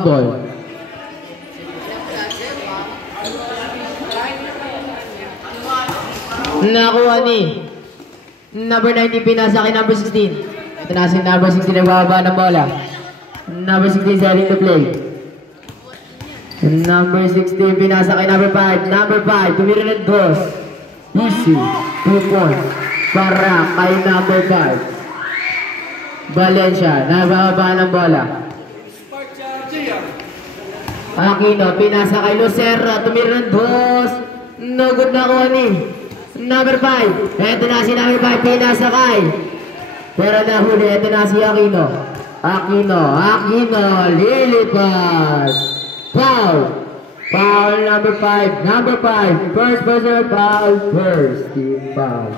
Hakbol. Nakuha ni number 19, pinasa kay number 16. Ito na si number 16, nagbababa ng bola. Number 16 setting to play. Number 16, pinasa kay number 5. Number 5, tumira ng dos. Easy, 2 points. Para kay number 5. Valencia, nagbababa ng bola. Aquino, pinasa kay Lucero, tumira ng dos. No good na kuha ni number 5. Ito na si number 5, pinasa kay. Pero nahuli, ito na si Aquino. Aquino, lilipat. Foul. Foul number 5. Number 5. First personal foul. First team foul.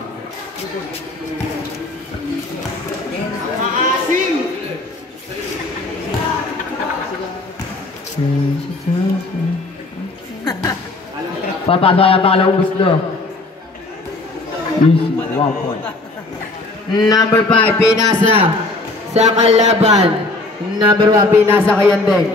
Papasok ang pangalawang gusto. Easy, 1 point. Number 5, pinasa sa kalaban. Number 1, pinasa kay Andeng.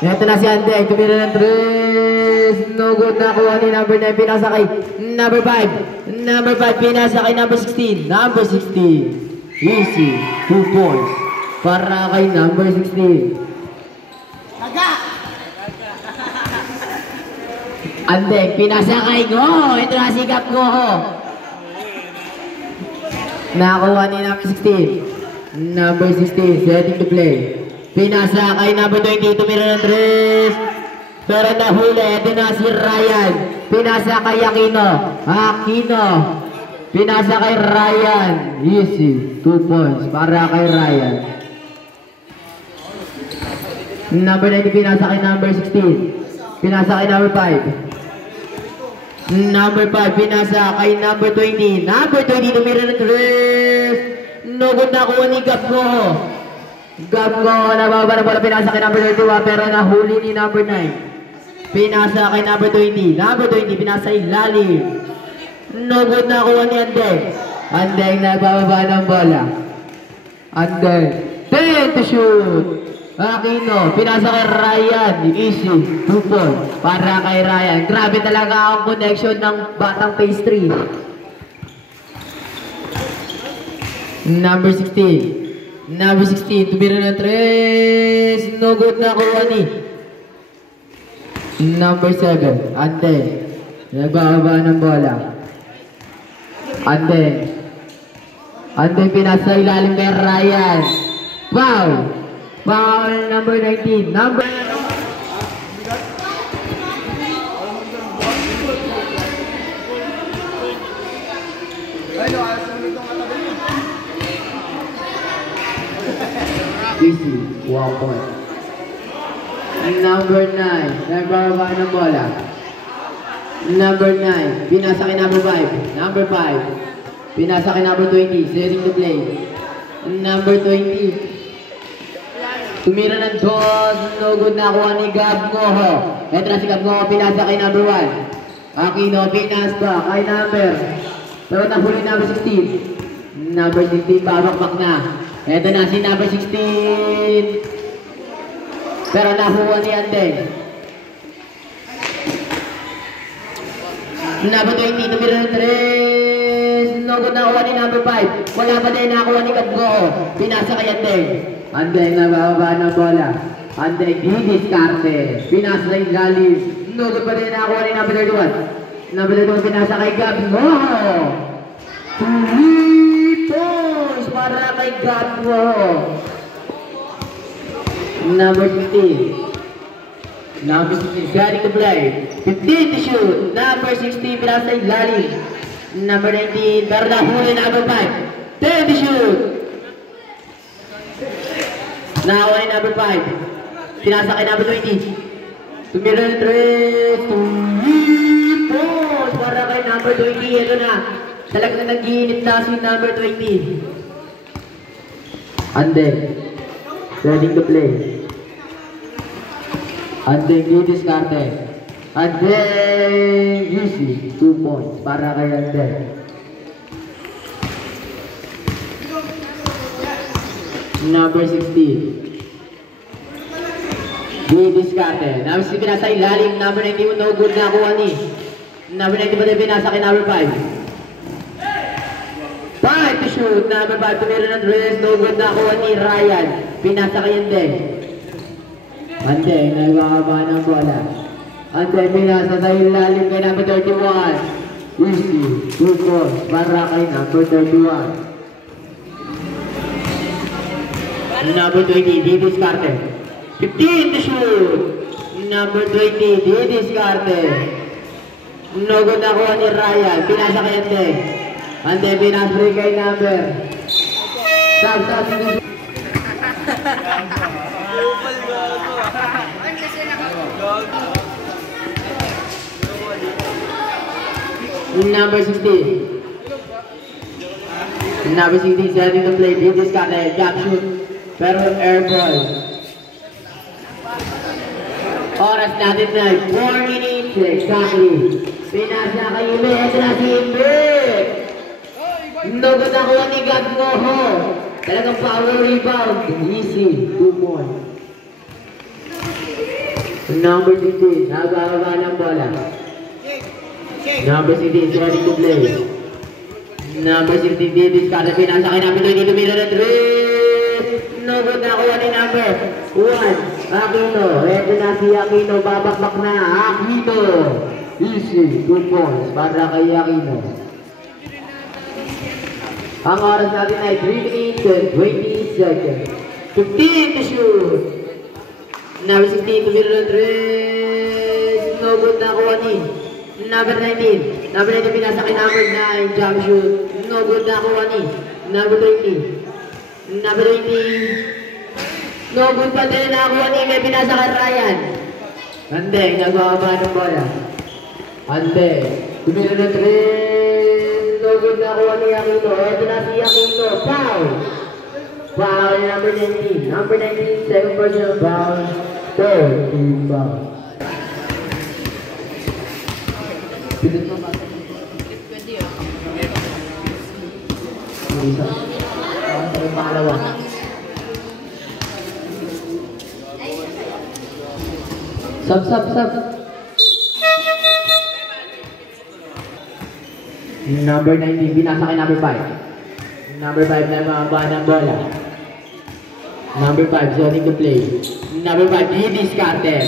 Ito na si Andeng, tumira ng 3. No good, nakuha ni number 9, pinasa kay number 5. Number 5, pinasa kay number 16. Number 16. Easy, 2 points. Para kay number 16. Andeng, pinasa kay Go. Ito na si Gap Go. Nakuha ni number 16. Number 16, setting to play. Pinasa kay number 20, tumira ng 3. Pero nahuli, ito na si Ryan. Pinasa kay Aquino. Pinasa kay Ryan. Easy, 2 points para kay Ryan. Number 90, pinasa kay number 16. Pinasa kay number 5. Number 5, pinasa kay number 20. Number 20, tumira ng 3. No good, nakuha ni Gabgo. Nababa na bola, pinasa kay number 31, pero nahuli ni number 9. Pinasa kay number 20. Number 20, pinasa ilalim. No good, nakuha ni Andeng. Andeng, nagbababa ng bola. Andeng, 10 to shoot. Aquino, pinasa kay Ryan. Easy, 2 points para kay Ryan. Grabe talaga ang connection ng batang pastry. Number 16. Number 16, tumira ng 3. No good, nakuha ni number 7. Andeng, nagbababa ng bola. Andeng, pinasa ilalim kay Ryan. Foul. Foul number 19. Number easy, 1 point. Number 9, nagbababa ng bola. Number 9, pinasa kay number 5. Number 5, pinasa kay number 20. Setting to play. Number 20. Tumira ng 2, no good, nakuha ni Gabgoho. Ito na si Gabgoho, pinasa kay number 1. Aquino, pinasa kay number. Pero nahuli number 16. Number 16, babakbak na. Ito na si number 16. Pero nakuha ni Andeng. Number 20, tumira ng 3. No good, nakuha ni number 5. Wala pa din, nakuha ni Gabgoho. Pinasa kay Andeng. Andeng, nababa ng bola. Andeng, didiskarte. Pinasa na yung lalim. No good pa din, nakuha ni number 31. Number 31, pinasa kay Gabgoho. 3 points para kay Gabgoho. Number 15. Number 16, ready to play. 15 to shoot. Number 16, pinasa yung lalim. Number 19, pero nahuli number 5. 10 to shoot. Nakuha ni number 5. Pinasa kay number 20. Tumira ng 3. 3 points para kay number 20. Ito na. Talagang nag-iinit na si number 20. Andeng, ready to play. Andeng, didiskarte. Andeng, easy, 2 points para kay Andeng. Number 16. Didiskarte. Number 6 pinasa ilalim. Number 91 no good na kuha ni. Number 90 pa din pinasa kay number 5. 5 to shoot. Number 5 tumira ng dress. No good na kuha ni Ryan. Pinasa kay Andeng. Andeng nagkakaba ng bola. Andeng pinasa sa ilalim kay number 31. Easy. 2 balls para kay number 31. Number 20 Didiskarte. 15 to shoot. Number 20, Didiskarte. No good na kuha ni Ryan. Pinasa kay Andeng. Andeng pinasa kay number. Stop. Number 16. Number 16 setting to play. Didiskarte. Gap shoot. Pero air ball. Oras natin na 4 minutes exactly. Pinasa kay Imbe. Ito na si Imbe. Nugod ako ni Gab Moho. Talagang power rebound. Easy. 2 points. Number 16. Nagkakaba ng bola. Number 16 ready to play. Number 16 Didiskarte. Pinasa kay number 20. Tumira na 3. Nugod na kuha ni number 1. Aquino, ito na si Aquino, babakbak na, Aquino. Easy, 2 points para kay Aquino. Ang oras natin ay 3 minutes and 20 seconds. 15 to shoot. Number 16, tumira ng 3. No good na kuha ni number 19. Number 19 pinasa kay number 9, jump shoot. No good na kuha ni number 20. Number 20. No good pa din nakuha ni May pinasa kay Ryan. Andeng, nagwakaba ng bola. Andeng, tumira ng 3. No good nakuha ni Aquino. Ito na si Aquino. Foul. Foul ni number 19. Number 19, second personal foul. Third team foul. Pindot mo ba? Pwede yun. Ang pangalawa. Sub. Number 19, binasa kay number 5. Number 5 na mababa ng bola. Number 5, zoning to play. Number 5, Didiskarte.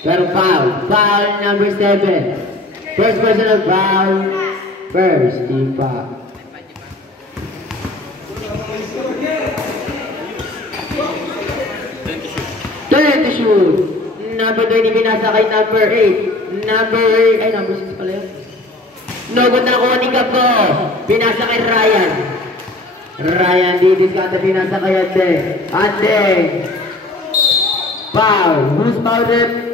Pero foul. Foul number 7. First personal foul. First team foul. Turn to shoot. Number 20 pinasa kay number 8. Number 6 pala yun. No good na kuha ni Gabbo. Pinasa kay Ryan. Ryan Didiskarte pinasa kay Andeng. Foul. Who's foul rep?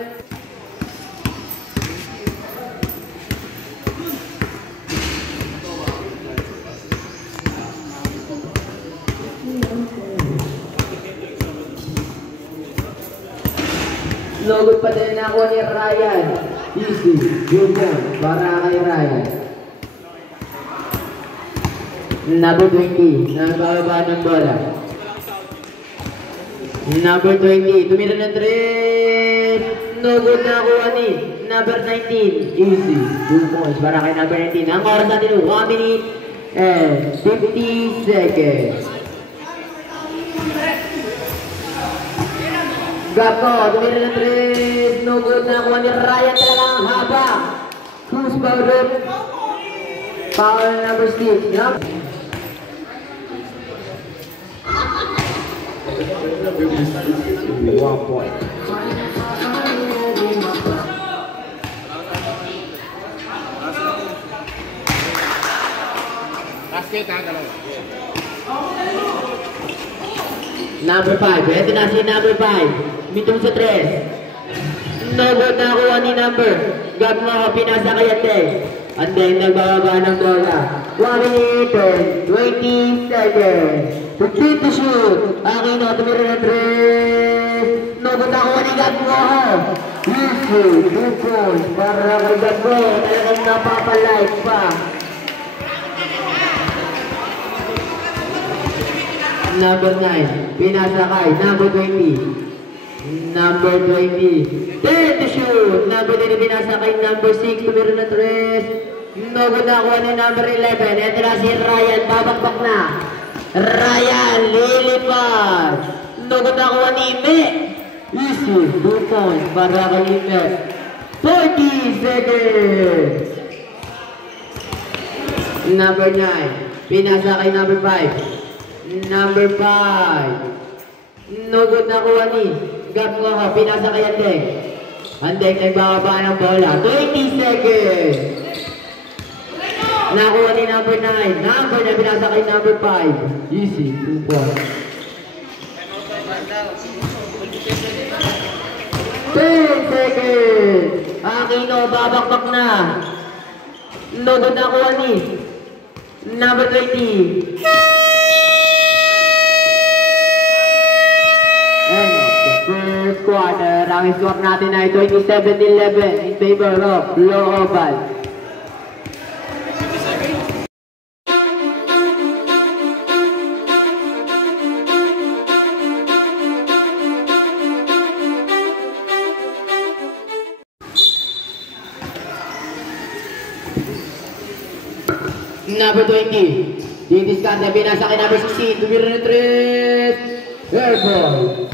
Logod pa din ako ni Ryan. Easy. Yun yan. Para kay Ryan. Number 20. Nagbababa ng bola. Number 20. Tumira ng 3. Logod na ako ni number 19. Easy. 2 points para kay number 19. Ang oras natin 1 minute and 50 seconds. Gabbo, tumira ng 3. No good na kuha ni Ryan talaga ang haba. Who's foul rep? Foul number 6. Yup. One point. Basket ang dalawa. Number 5. Ito na si number 5. Mitong sa 3. No good na kuha ni number. Gab mo ako pinasa kay Andeng. Andeng nagbababa ng bola. 1 minute and 20 seconds. 15 to shoot. Aquino tumira ng 3. No good na kuha ni Gab mo ako. Easy. 2 points para kay Gab mo. Talagang napapalight pa. Number 9, pinasa kay number 20. Number 20. 10 to shoot. Number 20 binasa kay number 6. Tumira na 3. No good na kuha ni number 11. Ito na si Ryan. Babakbak na. Ryan lilipat. No good na kuha ni Ime. Easy. 2 points para kay Ime. 40 seconds. Number 9. Pinasa kay number 5. Number 5. No good na kuha ni Gap mo ako. Pinasa kay Andeng. Andeng nagbababa ng bola. 20 seconds. Nakuha ni number 9. Number 9 pinasa kay number 5. Easy. 2 points. 10 seconds. Aquino babakbak na. No good na kuha ni number 20. First quarter, ang score natin ay 27-11 in favor of Looban. Number 20, didiscard na binasa kay number 16, tumira na 3, airball.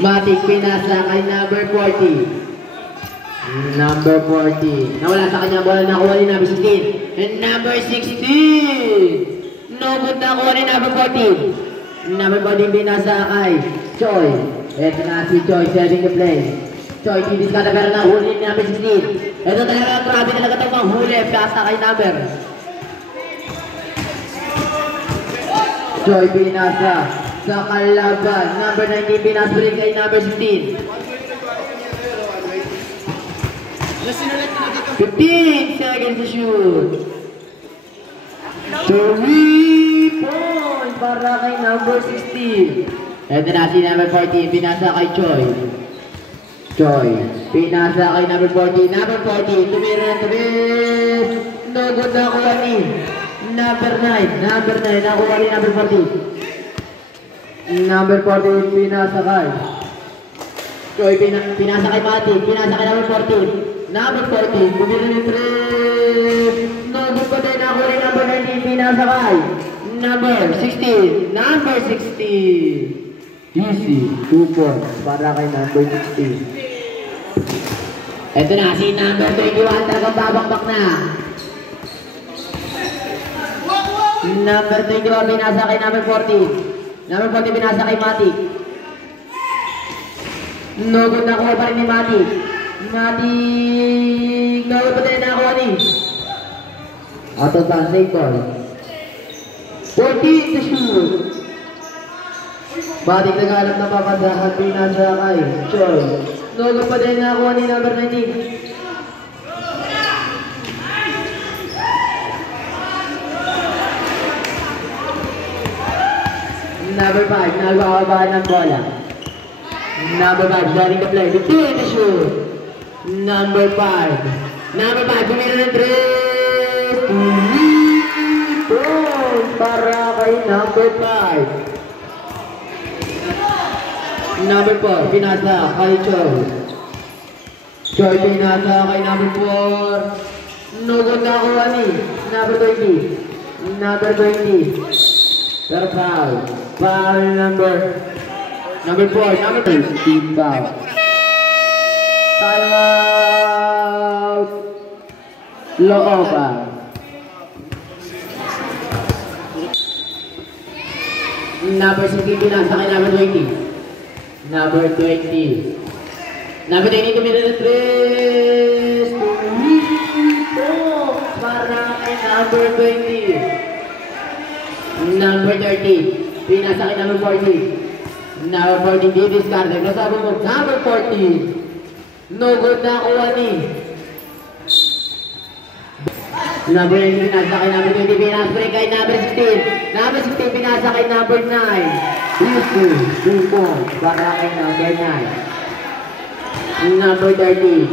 Matik pinasa kay number 40. Number 40. Nawala sa kanya bola, nakuha ni number 16. And number 16. No good na kuha ni number 14. Number 14 pinasa kay Choi. Ito na si Choi setting the play. Choi titis ka na pero nahuli ni number 16. Ito talaga, grabe talaga itong manghuli. Pinasa kay number. Choi pinasa sa kalaban. Number 19 pinasbalik kay number 16. 15 seconds to shoot. 3 points para kay number 16. Ito na si number 14. Pinasa kay Choi. Choi. Pinasa kay number 14. Number 14. Tumira na tumir. No good na kuha ni number 9. Number 9. Nakuha ni number 14. Number 14, pinasa kay Choi, pinasa kay Mati, pinasa kay number 14. Number 14, bumili ni 3. No good pa din ako rin number 19, pinasa kay number 16. Number 16. Easy, 2 points para kay number 16. Ito na, si number 21, talagang babakbak na. Number 21, pinasa kay number 14. Number 40 binasa kay Mati. No good na kuha pa rin ni Mati. Mati. No good pa rin na kuha ni. Out of bounds, safe ball. 14 to shoot. Mati nag-alap na papandahan. Binasa kay Choi. No good pa rin na kuha ni number 19. Number 5, nagbababa ng bola. Number 5, starting the play. 15 to shoot. Number 5. Number 5, bumira ng 3. 3 points para kay number 5. Number 4, pinasa kay Choi. Choi pinasa kay number 4. No good na kuha ni number 20. Number 20. Pero foul. Foul number 4. Number 3. Team foul. Time out. Looban. Number 16 pinasa kay number 20. Number 20. Number 20 tumira ng 3. Para kay number 20. Number 30. Pinasa kay number 40. Number 40 di-discard. Kasama mo. Number 40. No good na kuha ni. Number 9 pinasa kay number 20. Pinasa kay number 16. Number 16 pinasa kay number 9. Easy. 2 points para kay number 9. Number 30.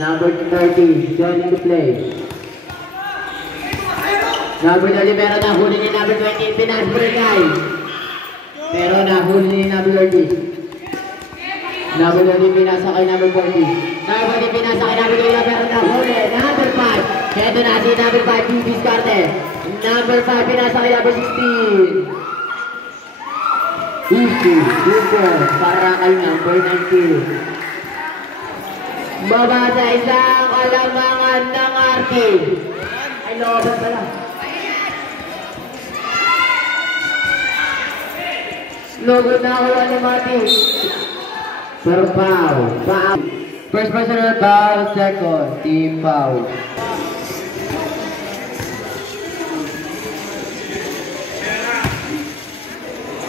Number 30. Joining the play. Number 30 meron na huli ni number 20. Pinasa kay Pero nahuli ni number 30. Number 30 pinasa kay number 40. Number 40 pinasa kay number 30 pero nahuli. Number 5. Heto na si number 5, Bibis Carte. Number 5 pinasa kay number 16. Easy, super, para kay number 19. Baba sa isang kalamangan ng Arti. Ay, looban pala. Lugod na ako ni Mati. Pero foul. First personal foul, second team foul.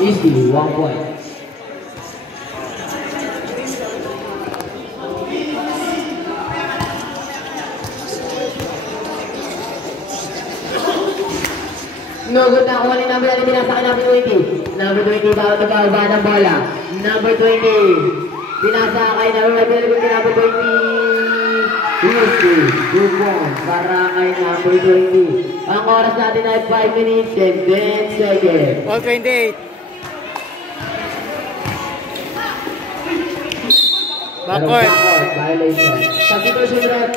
Easy, 1 point. Nugod na ako ni number 20, pinasa kay number 20. Number 20, bawat nagkababa ng bola. Number 20, pinasa kay number 20. Easy, 2 points para kay number 20. Ang oras natin ay 5 minutes and 10 seconds. All 28. Backward. Violation. Substitution ref.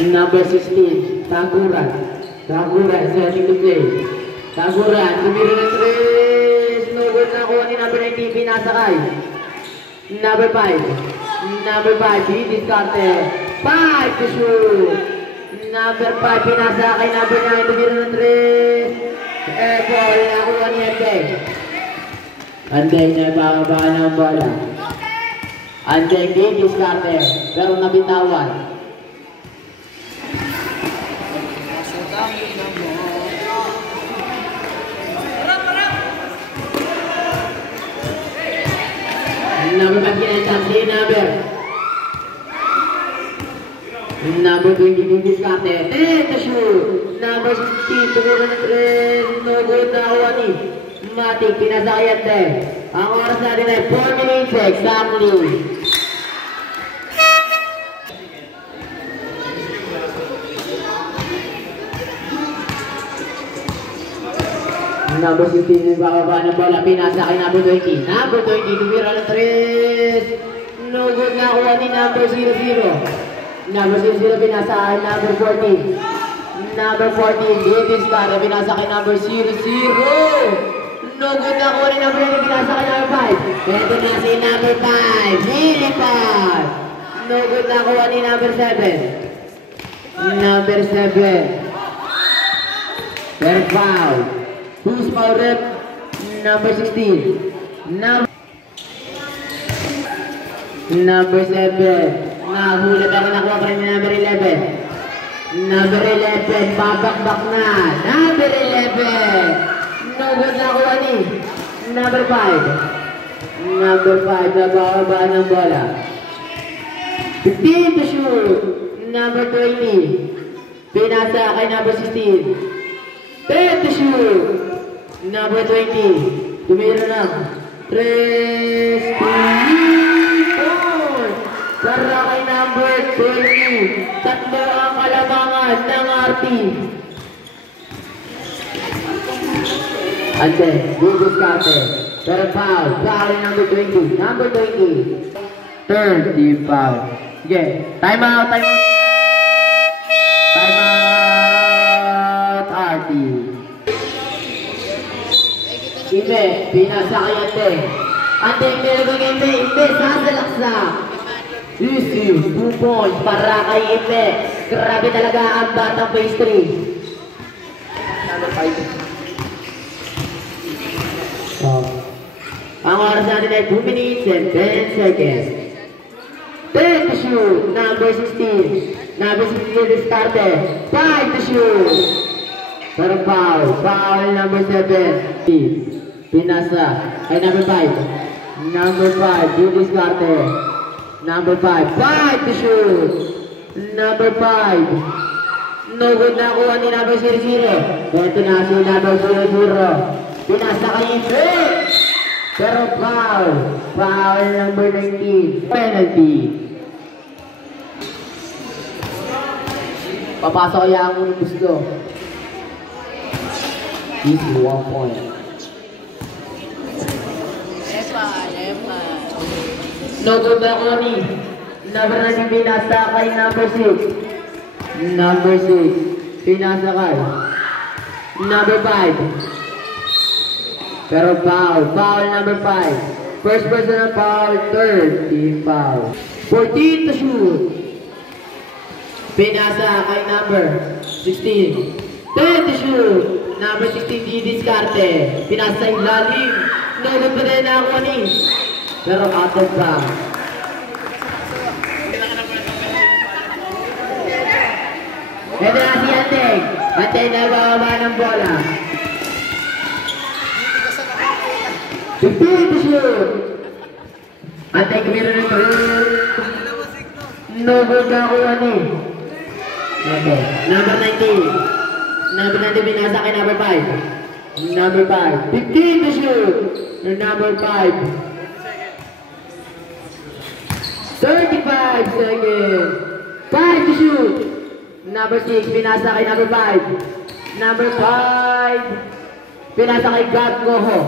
Number 16, Taguran. Taguran, setting to play. Taguran, tumira ng 3. Nugod na kuha ni number 19, pinasakay. Number 5. Number 5, Bibis Carte. 5 to shoot. Number 5, pinasakay. Number 9, tumira ng 3. Ball, nakuha ni Endeng. Endeng na ibababa ng bola. Endeng, Bibis Carte. Pero nabitawan. Number 5 kinentang si number 20 Bibis Carte. To shoot. Number 16 tumira ng 3. No good na kuha ni Matik, pinasakayan din. Ang oras natin ay 4 minutes exactly. Number 16 bababa ng bola, pinasa kay number 20. Number 20 tumira ng 3. No good na kuha ni number 00. Number 00 pinasa kay number 14. Number 14 Bibis Carte, pinasa kay number 00. No good na kuha ni number 8, pinasa kay number 5. Ito na si number 5, Lilipan. No good na kuha ni number 7. Number 7. Third foul. Who's foul rep? Number 16. Number 7. Nahulat ako, nakuha pa rin ni number 11. Number 11, babakbak na. Number 11. No good na kuha ni number 5. Number 5, nabababa ng bola. 15 to shoot. Number 20. Pinasa kay number 16. 10 to shoot. Number 20. Tumira na. 3 points. Para kay number 20. Tatlo ang kalamangan ng Arti. Ante, Bibis Carte. Pero foul. Foul number 20. Number 20. Third team foul. Sige. Time out. Time out. Time out. Arti. Ime, pinasa kay Ante. Ante, nilagay Ime. Ime, sasalaksak. Easy. 2 points para kay Ime. Grabe talaga ang batang pastry. Number 5. Ang oras natin ay 2 minutes and 10 seconds. 10 to shoot. Number 16. Number 16 is started. 5 to shoot. Pero foul. Foul number 7. Pinasa. Ay number 5. Number 5. Bibis Carte. Number 5. 5 to shoot. Number 5. No good na kuha ni number 00. Ito na si number 00. Pinasa kay Ibe. Pero foul. Foul number 19. Penalty. Papasok kaya ang unang gusto. Easy, 1 point. No good na Connie. Number 9 pinasa kay number 6. Number 6. Pinasa kay number 5. Pero foul. Foul number 5. First personal foul. Third team foul. 14 to shoot. Pinasa kay number 16. 10 to shoot. Number 16 di diskarte. Pinasa sa ilalim. No good pa rin na Connie. Pero out of bounds. Ito na si Anteng. Anteng nagbababa ng bola. 15 to shoot. Anteng kumira ng no good na kuha ni. Okay. Number 19. Number 19 binasa kay number 5. Number 5. 15 to shoot. Number 5. 35 seconds. 5 to shoot. Number 6, pinasa kay number 5. Number 5, pinasa kay God Goho.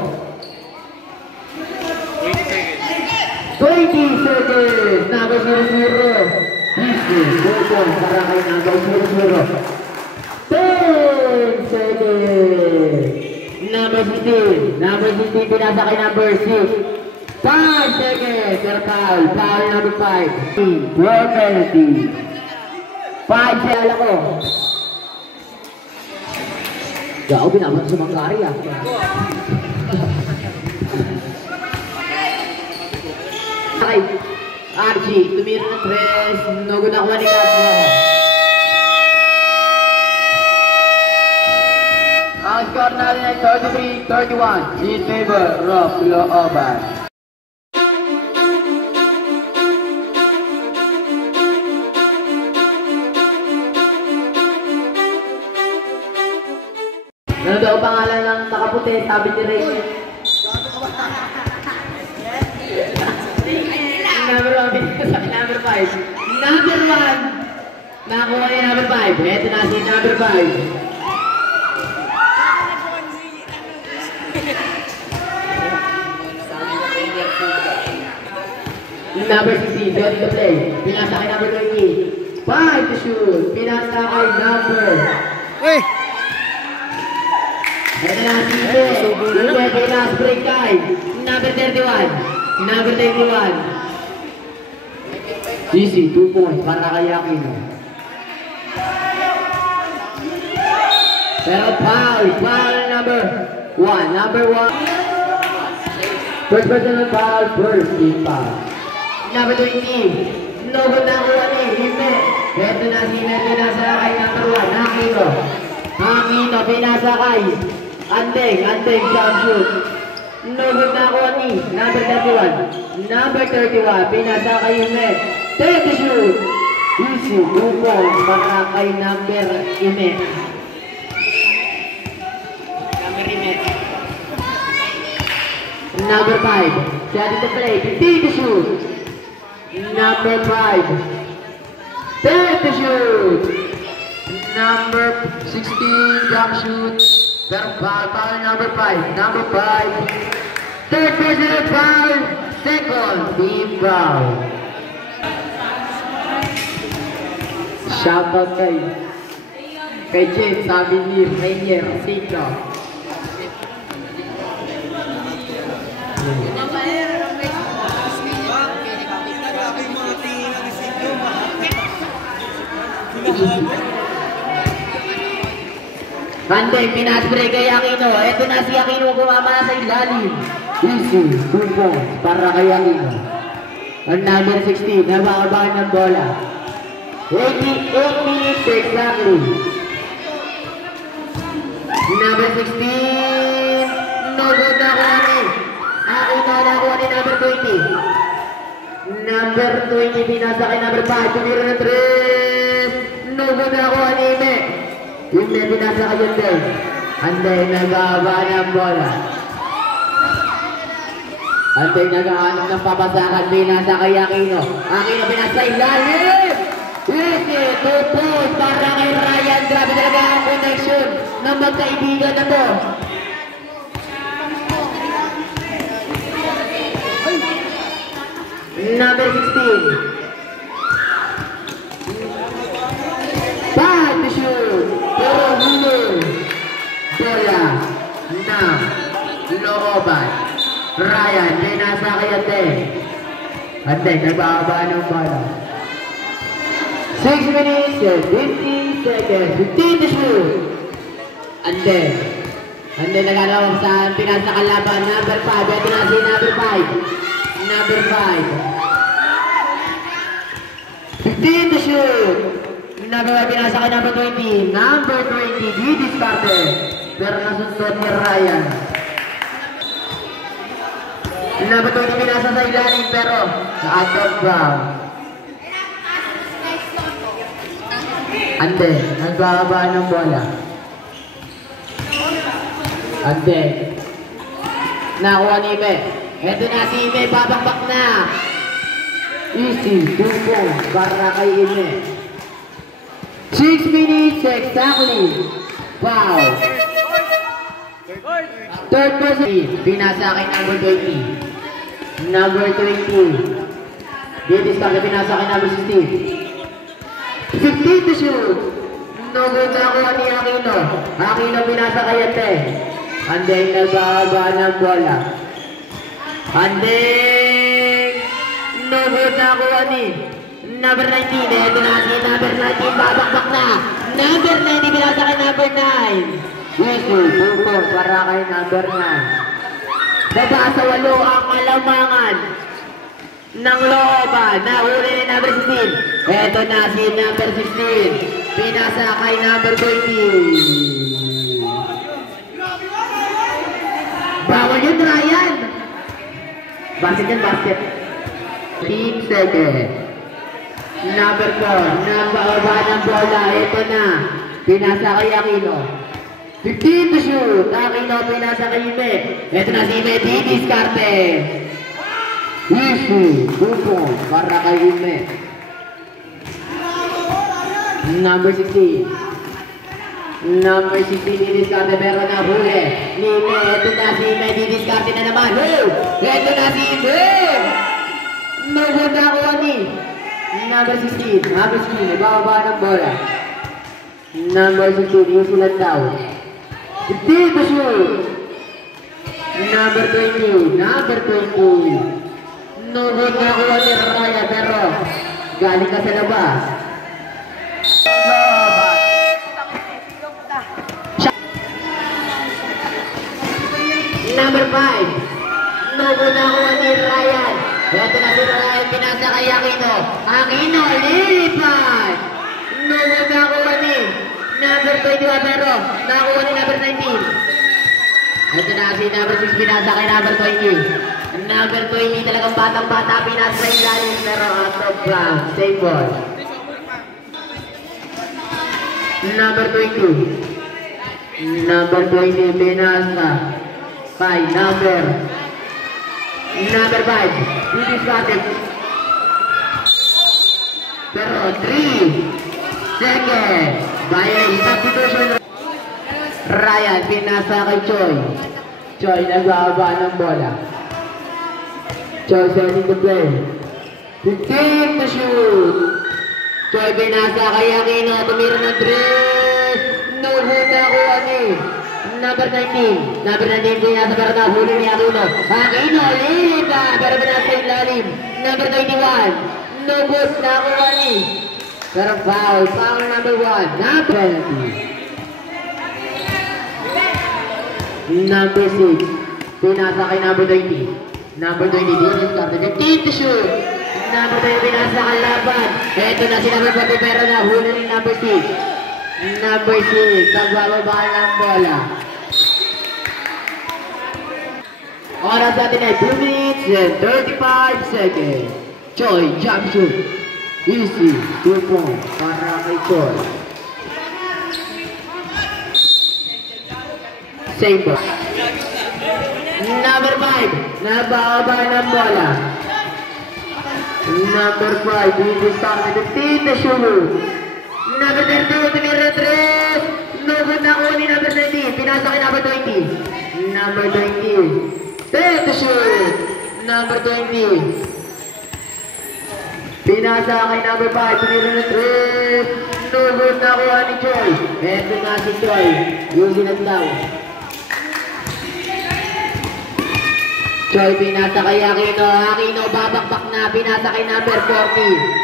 20 seconds. Number 00. Easy. Goal point para kay number 00. 10 seconds. Number 16. Number 16, pinasa kay number 6. 5 seconds. Foul. Foul number 5. 12 penalty. 5 sila ko. Gao, binaban sa mga kari ah. Okay. Archie, tumira ng 3. No good na kuha ni Kasmo. Ang score natin ay 33-31 in favor of Looban. Ano daw pangalan ng nakaputi? Sabi ni Rachel. Number 1, binigay sa number 5. Number 1! Nakakuha niya number 5. Ito na si number 5. Number 16, ready to play. Pinasa kay number 20. 5 to shoot. Pinasa kay number. Uy! Ito na si Ike. Ike, pinas, break time. Number 31. Number 31. Easy, 2 points para kay Aquino. Pero foul. Foul number 1. Number 1. First personal foul, first team foul. Number 20. No good na kuha ni Hime. Ito na si Hime, pinasa kay number 1. Aquino. Aquino, pinasa kay Anteng, jump shoot. No good na kuha ni number 31. Number 31, pinasa kay Hime. 10 to shoot. Easy, 2 points para kay number Hime. Number 5, ready to play. 15 to shoot. Number 5, 10 to shoot. Number 16, jump shoot. Pero foul number 5. Number 5. Third personal foul. Second team foul. Shoutout kay James, sabi ni Rainier, Sito. Anteng, pinasbreak kay Aquino. Ito na si Aquino, gumama sa ilalim. Easy, 2 points para kay Aquino. Ang number 16, nabakabahan ng bola. 88 minutes exactly. Number 16, no good na kuha ni Aquino, nakuha ni number 20. Number 20, pinasa kay number 5. Tumira ng 3. No good na kuha ni Ime. Ime, pinasa kay Anteng. Anteng, nagbabahan ng bola. Anteng, naghahanap ng papasakan. Pinasa kay Aquino. Aquino, pinasa ilalim. Easy, 2 para kay Ryan. Grabe talaga ang connection ng magkaibigan na to. Number 16. 5 to shoot. Pero huli. Bola na looban. Ryan, may nasa kay Ate. Ate, nagbaba ng bola. 6 minutes and 15 seconds. 15 to shoot. Ate. Ate naglalawag sa pinasa kalaban. Number 5. Ito na si number 5. Number 5. 15 to shoot. Number 5 pinasa kay number 20. Number 20. Di-discarte. Pero nasunod ni Ryan. Number 20 pinasa sa ilalim pero sa out of bounds. Ante, nagbababa ng bola. Ante. Nakuha ni Ime. Ito na si Ime, babakbak na. Easy, 2 points para kay Ime. 6 minutes exactly. Wow. Third person. Pinasa kay number 20. Number 20. Dito sa pinasa kay number 16. 15 to shoot. No good na ako ni Aquino. Aquino pinasa kay Ate. Andeng nagbaba ng bola. Andeng. No good na ako ni number 19. Ito na si number 19. Babakbak na. Number 90 pinasa kay number 9. Whistle, buko para kay number 9. Baba sa 8 ang alamangan ng looban. Nahuli ni number 16. Ito na si number 16. Pinasa kay number 20. Bawal yun, Ryan. Basket yan, basket. 15 seconds. Number 4. Nababa ng bola. Ito na. Pinasa kay Aquino. 15 to shoot. Aquino pinasa kay Ime. Ito na si Ime. Di-discarte. Easy. 2 points para kay Ime. Number 16. Number 16 di-discarte pero nahuli. Ime. Ito na si Ime. Di-discarte na naman. Ito na si Ime. Nahuli na ako ni number 16. Number 16. Ibababa ng bola. Number 16. Yung silang daw. 15 to shoot. Number 20. Number 20. Nugod na kuha ni Raya pero galing ka sa labas. Number 5. Nugod na kuha ni Ryan. Ito na si Ryan. Pinasa kay Aquino. Aquino lilipad. Nugod na kuha ni number 21 pero nakuha ni number 19. Ito na si number 6 pinasa kay number 20. Number 20 talagang batang-bata pinasa sa ilalim pero out of bounds. Same ball. Number 20. Number 20 pinasa kay number 5. This is batted. Pero 3 seconds. Bayan, substitution. Ryan, pinasa kay Choi. Choi, nagbaba ng bola. Choi, setting the play. 15 to shoot. Choi, pinasa kay Aquino. Tumira ng 3. No good na kuha ni number 19. Number 19, pinasa pero nahuli ni Aquino. Aquino, lilipa. Pero pinasa yung lalim. Number 21. No good na kuha ni pero foul number 1, number 20. Number 6, pinasa kay number 20. Number 20, di-discarte. 15 to shoot. Number 20, pinasa kay laban. Ito na si number 40, pero nahuli ni number 6. Number 6, nagbababa ng bola. Oras natin ay 2 minutes and 35 seconds. Choi, jump shoot. Easy, 2 points para kay Choi. Same ball. Number 5, nababa ng bola. Number 5, dito sa 15 na shoot. Number 32, tumira ng 3. No good na kuha ni number 30. Pinasa kay number 20. Number 20. Set to shoot. Number 20. Pinasa kay number 5. Tumira ng 3. No good na kuha ni Choi. Eto na si Choi. Using it daw. Choi, pinasa kay Aquino. Aquino, babakbak na. Pinasa kay number 40.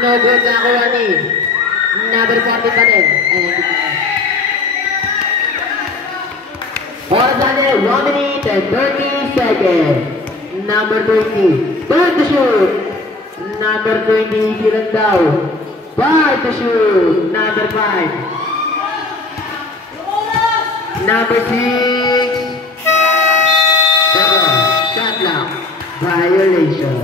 No good na kuha ni number 40 pa rin. Oras natin, 1 minute and 30 seconds. Number 20. Turn to shoot. Number 20, silang daw. 5 to shoot. Number 5. Number 6. Pero, shot lang. Violation.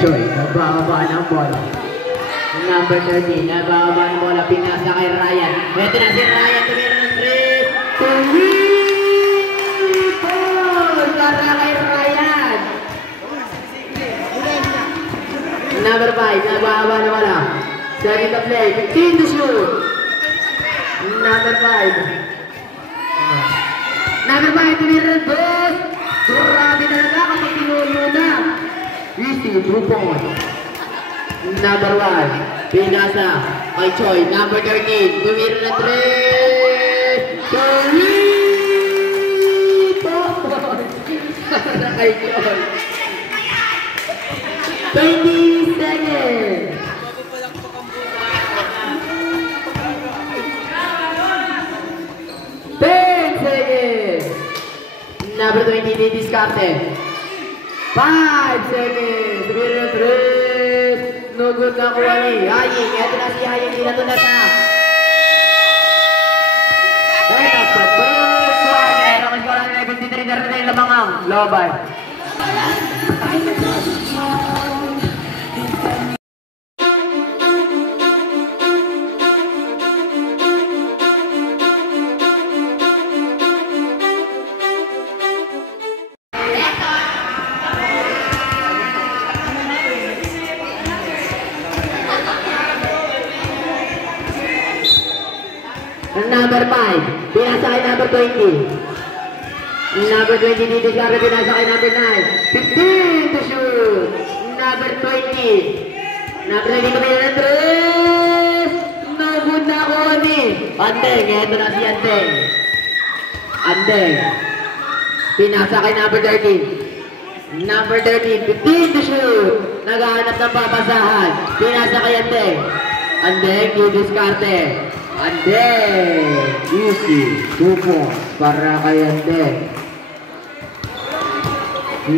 Choi, nababa ng bola. Number 13, nababa ng bola. Pinasa kay Ryan. Ito na si Ryan. Tumira ng 3. Ball! Para kay Ryan. Number 5, nababa ng bola. Second to play. 15 to shoot. Number 5. Number 5, tumira ng 2. Grabe talaga kapag tinulo na. Easy, 2 points. Number 1, pinasa kay Choi. Number 13, tumira na 3. 3 points. Para kay Choi. 20 seconds. 10 seconds. Number 20, didiskarte. 5 seconds. Tumira na 3. No good na kuha ni Haying. Ito na si Haying. Dito na sa. That's the first one. Meron ko lang na 53 na rin na mga loban. Number 5, pinasa kay number 20. Number 20, didiscard, pinasa kay number 9. 15 to shoot. Number 20. Number 20, tumira ng 3. No good na ako ni Andeng. Ito na si Andeng. Andeng. Pinasa kay number 13. Number 13, 15 to shoot. Naghahanap ng papasahan. Pinasa kay Andeng. Andeng, didiscard. Andeng, easy, 2 points para kay Andeng.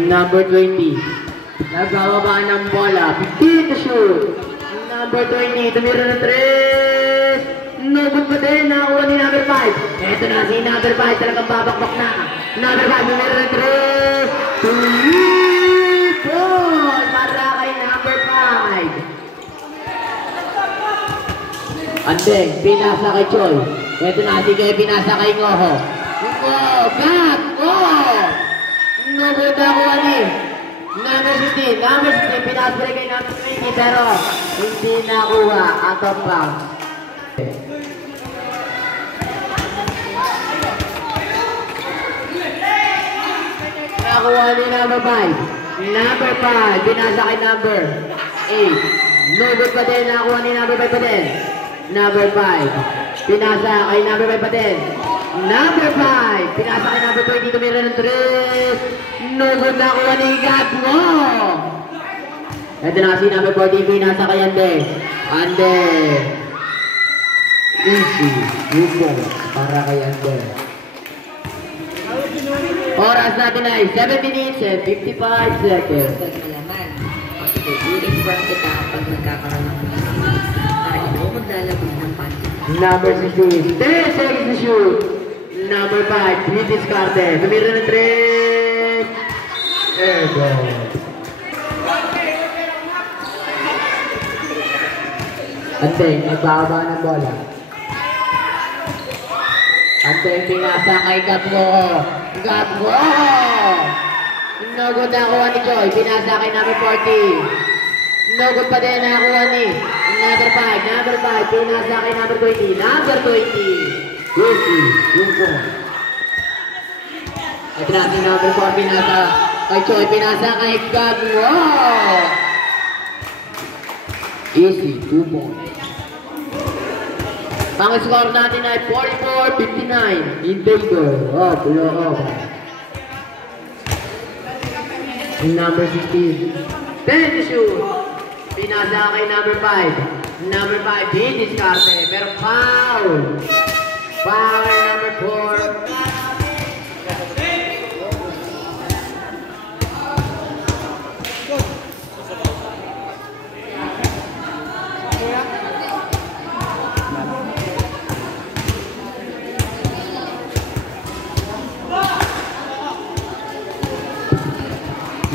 Number 20, nagbababa ng bola, 15 to shoot. Number 20, tumira ng 3. No good pa din, nakakuha ni number 5. Ito na si number 5, talagang babakbak na. Number 5, tumira ng 3. 3 points para kay number 5. Andeng, pinasa kay Choi. Ito na si Kaya, pinasa kay Ngoho. Ngoho, cut! Ngoho! Nugod na kuha ni number 15. Number 15, pinasa rin kay number 20, pero hindi nakuha. Out of bounds. Nakuha ni number 5. Number 5, pinasa kay number 8. Nugod pa din, nakuha ni number 5 pa din. Number 5, pinasa kay number 5 pa din. Number 5, pinasa kay number 20, tumira ng 3. Nugod na kuha ni Gatmo. Ito na si number 40, pinasa kay Andeng. Andeng. Easy, 2 points para kay Andeng. Oras natin ay 7 minutes and 55 seconds. I-inform kita kapag nagkakaroon ng para ito maglalabas ng panty. Number 16, 10 seconds to shoot. Number 5, 3 discarded. Tumira ng 3. Air ball. Anteng, nagbaba ng bola. Anteng, pinasa kay Gatmo. Gatmo! No good na nakuha ni Joy. Pinasa kay number 40. No good pa din nakuha ni number 5. Number 5. Pinasa kay number 20. Number 20. Easy. Yung po. Ito na si number 4. Pinasa kay Joy. Pinasa kay God. Wow! Easy. 2 points. Ang score natin ay 44-59 in favor of Looban. Number 16. 10 to shoot. Pinasa kay number 5. Number 5, diskarte. Pero foul. Foul number 4.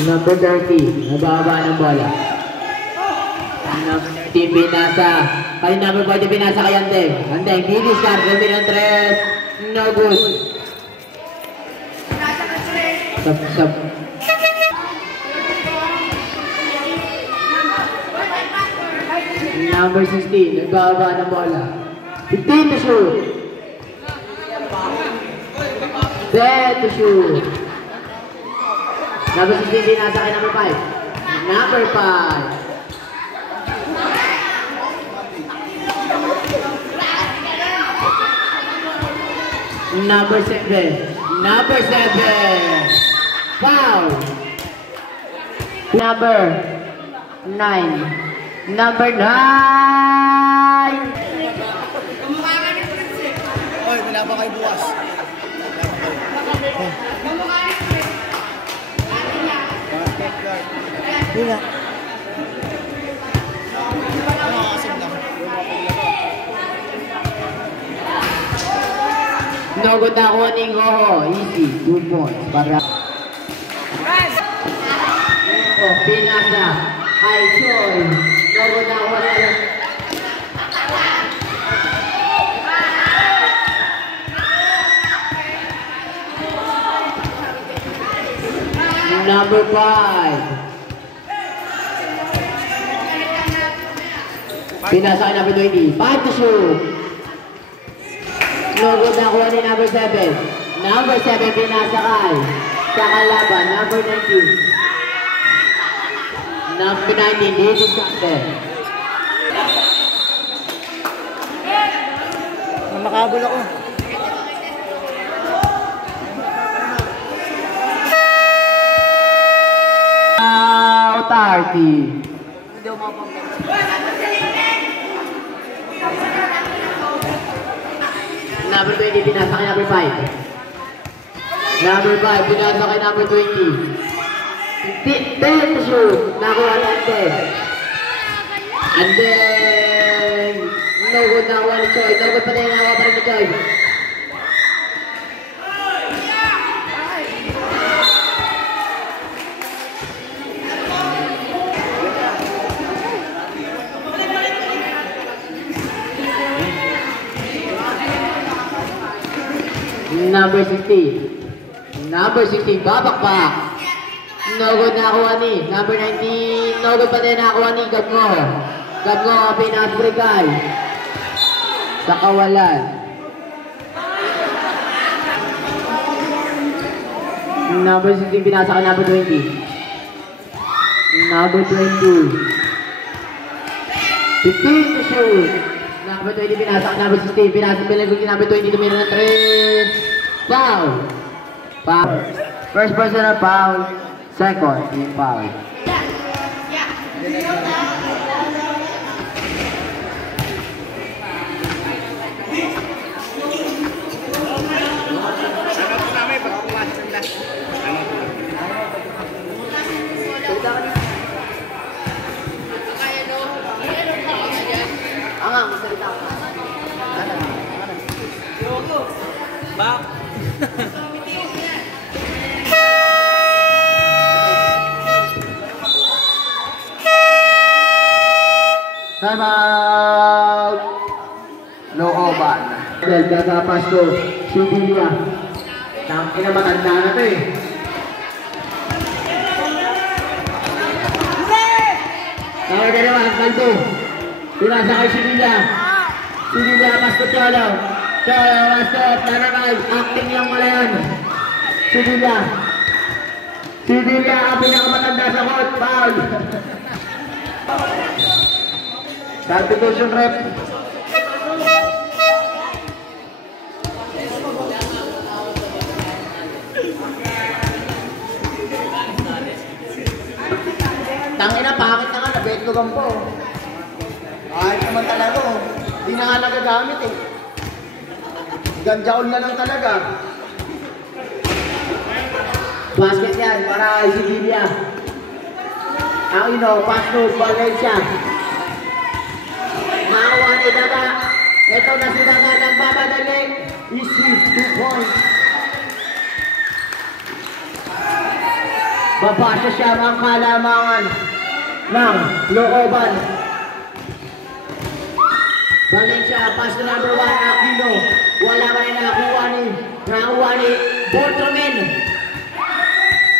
Number 30, nababa ng bola. Number 30, pinasa. Kay number 40, pinasa kay Andeng. Andeng, didiskart, gawin ng 3. No good. Sab. Number 16, nababa ng bola. 15 to shoot. 10 to shoot. Number 16, pinasa kay number 5. Number 5. Number 7. Number 7. Foul. Number 9. Number 9. Oy, pinapa kayo bukas. Hina. No good na kuha ni Goho. Easy. 2 points. Para. Oh, pinasa. Ay, Choy. No good na kuha ni number 5. Pinasa kay number 20. 5 to shoot. No good na kuha ni number 7. Number 7 pinasa kay sa kalaban. Number 19. Number 19. This is captain. Makabul ako. Autarty. Number 20, pinasa kay number 5. Number 5, pinasa kay number 20. 10 to shoot. Nakuha ni Andeng. Andeng. No good nakuha ni Choy. No good pa din nakuha pa rin ni Choy. Number 16. Number 16, babakbak. No good nakuha ni. Number 19, no good pa din nakuha ni Gabgo. Gabgo, pinasbrigay. Sa kawalan. Number 16, pinasa ka number 20. Number 20. 15 to shoot. Number 20, pinasa ka number 16. Pinasa pinagod yung number 20, tumira ng 3. Foul. Foul. First personal foul. Second, team foul. Time out! Looban. Delta Pasto, Subilia. Nang inamatanda na ito eh. Number 21, Caldo. Pinasa kay Sevilla. Sevilla, pass to Cholo. Cholo, pass to Tanakay. Acting lang pala yan. Sevilla. Sevilla, ang pinakamatanda sa court. Foul. Substitution rep. Tangina, pakit na nga, nabetlogan po. Kahit naman talaga oh. Hindi na nga nagagamit eh. Ganjaon na lang talaga. Basket yan, para kay Sevilla. Aquino, pass to Valencia. Nakakuha ni Daga. Ito na si Daga, nagmamadali. Easy, 2 points. Babasa siya ang kalamangan ng looban. Valencia, pass to number 1, Aquino. Wala pa rin nakakuha ni Bortromen.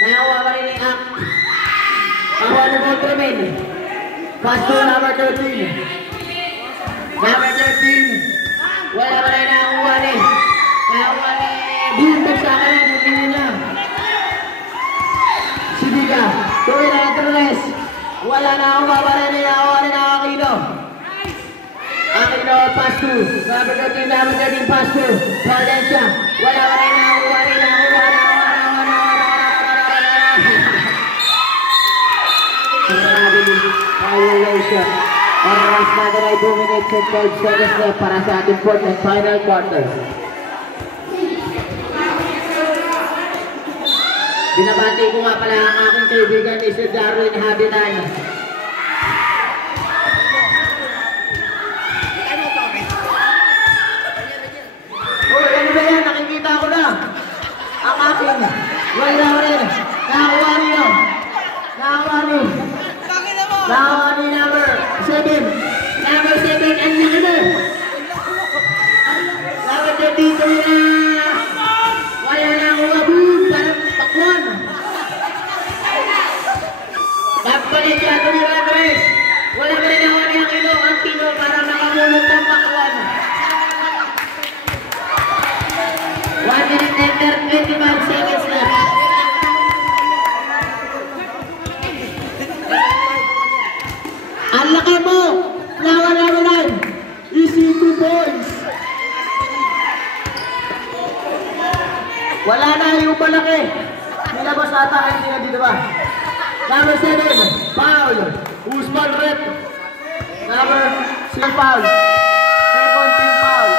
Nakakuha pa rin ni Ak. Nakakuha ni Bortromen. Pass to number 13. Number 13. Wala pa rin nakakuha ni. Nakakuha ni Bulldog sa kanan. Hindi niya. Sevilla, tuwi na ng Torres. Wala na akong babarin na ako ni Aquino. Aquino, pass to. Number 13, pass to. Valencia, wala pa rin nakakuha ni violation. Oras natin ay 2 minutes and 12 seconds na para sa ating fourth and final quarter. Binabati ko nga pala ang aking kaibigan ni Sir Darwin Habitan. Uy, ano ba yan? Nakikita ko na. Ang aking. Wala rin. Nakakuha niyo. Nakakuha niyo. Nakakuha niyo number 7. Number 7. Ang laki na. Number 32 na. Wala na akong abog. Parang pakwan. Nagpalit siya. Tumira na Tres. Wala ka rin ako niya kilo. Ang tino para nakamulog ng pakwan. 1 minute and 25 seconds left. Ang laki mo! Lawan. Easy 2 points. Wala na yung malaki. Nilabas ata kayo sila dito ba? Number 7, foul. Usman rep. Number 6, foul. Second team foul.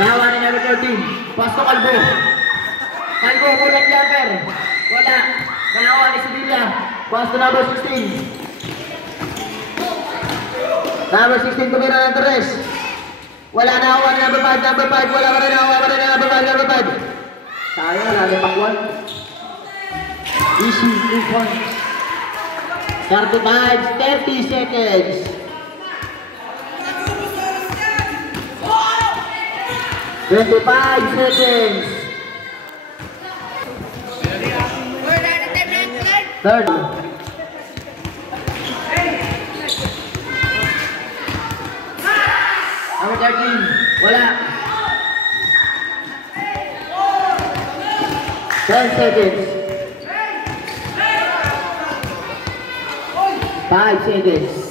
Nahawa ni number 13. Pass to Calvo. Calvo, kulang jumper. Wala. Nahawa ni Sevilla. Pass to number 16. Number 16, tumira ng Torres. Wala na ako, number 5. Wala pa rin ako, number 5. Sayang, wala na pakwan. Easy, 2 points. 30 seconds. 25 seconds. Third. Number 13, wala. 10 seconds. 5 seconds.